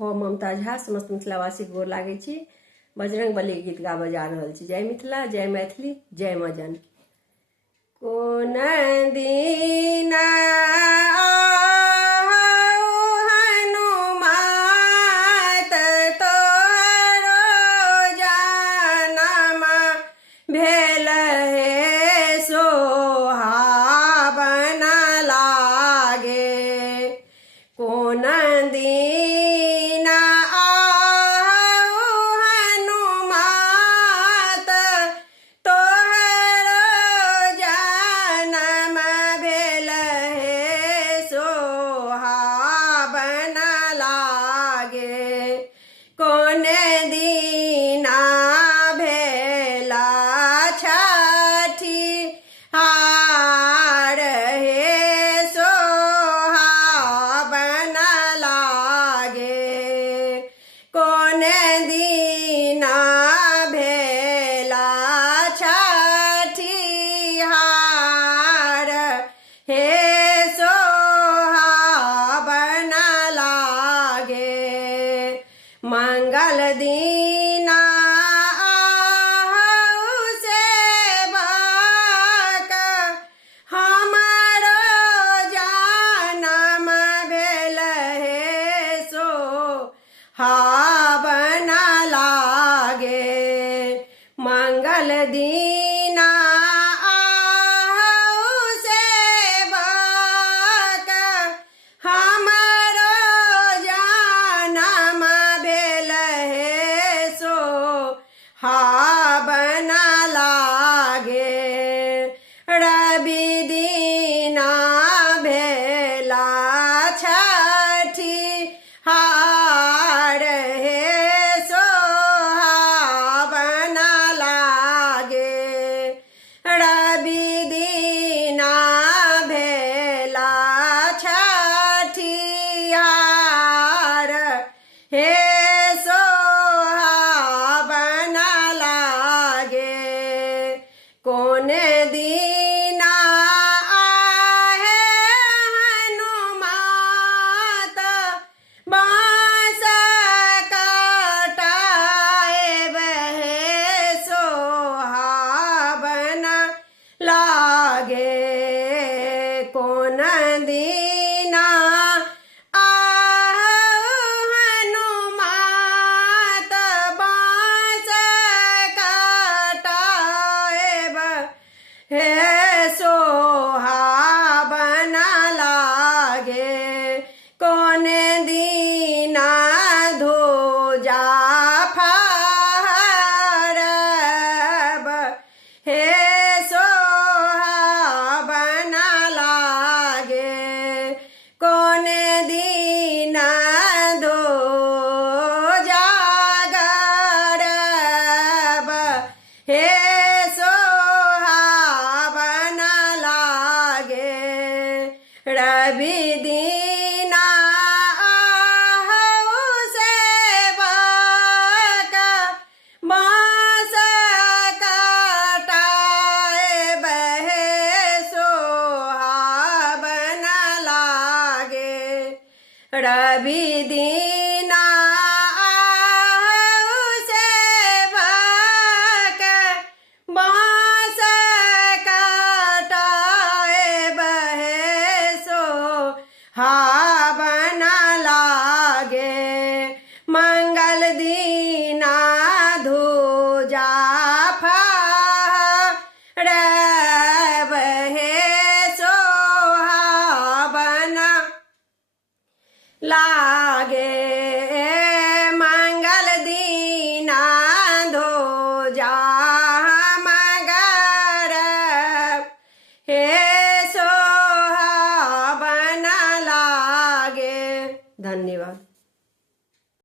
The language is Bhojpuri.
हम ममता झा समस्त मिथिलावासी गोर लागै छी। बजरंग बली गीत गाबऽ जा रहल छी। जय मिथिला, जय मैथिली, जय माँ जानकी। कोन दीना हनुमात तोरो जनमा भेल हे सोहावन लागे। कोन दीना हनुमात तोहरो जन्म भेल हे सोहावन लागे। कोन दीना भेला छठी हार हे सोहावन लागे। कोन दीना भेला छठी हार हे सोहावन लागे। मंगल दीना आहू सेवक हमरो जन्म भेल हे सोहावन लागे। मंगल दीना आहू सेवक हमरो जन्म भेल हे सोहावन लागे। रवि दीना भेला छठी हार हे सोहावन लागे। रवि दीना भेला छठी हार हे सोहावन लागे। कोन दीना आहे हनुमात बाँस कटाएब हे सोहावन लागे। कोन दीना आहू हनुमात बाँस कटाएब हे सोहावन लागे। कोन दीना ध्वजा फहरब हे सोहावन लागे। कोन दीना ध्वजा गड़ब हे सोहावन लागे। रवि दीना आहू सेवक बाँस कटाएब हे सोहावन लागे। रवि दीना आहू सेवक बाँस कटाएब हे सोहावन लागे। मंगल दीना ध्वजा फहरब हे सोहावन लागे। मंगल दीना ध्वजा गड़ब हे सोहावन लागे। धन्यवाद।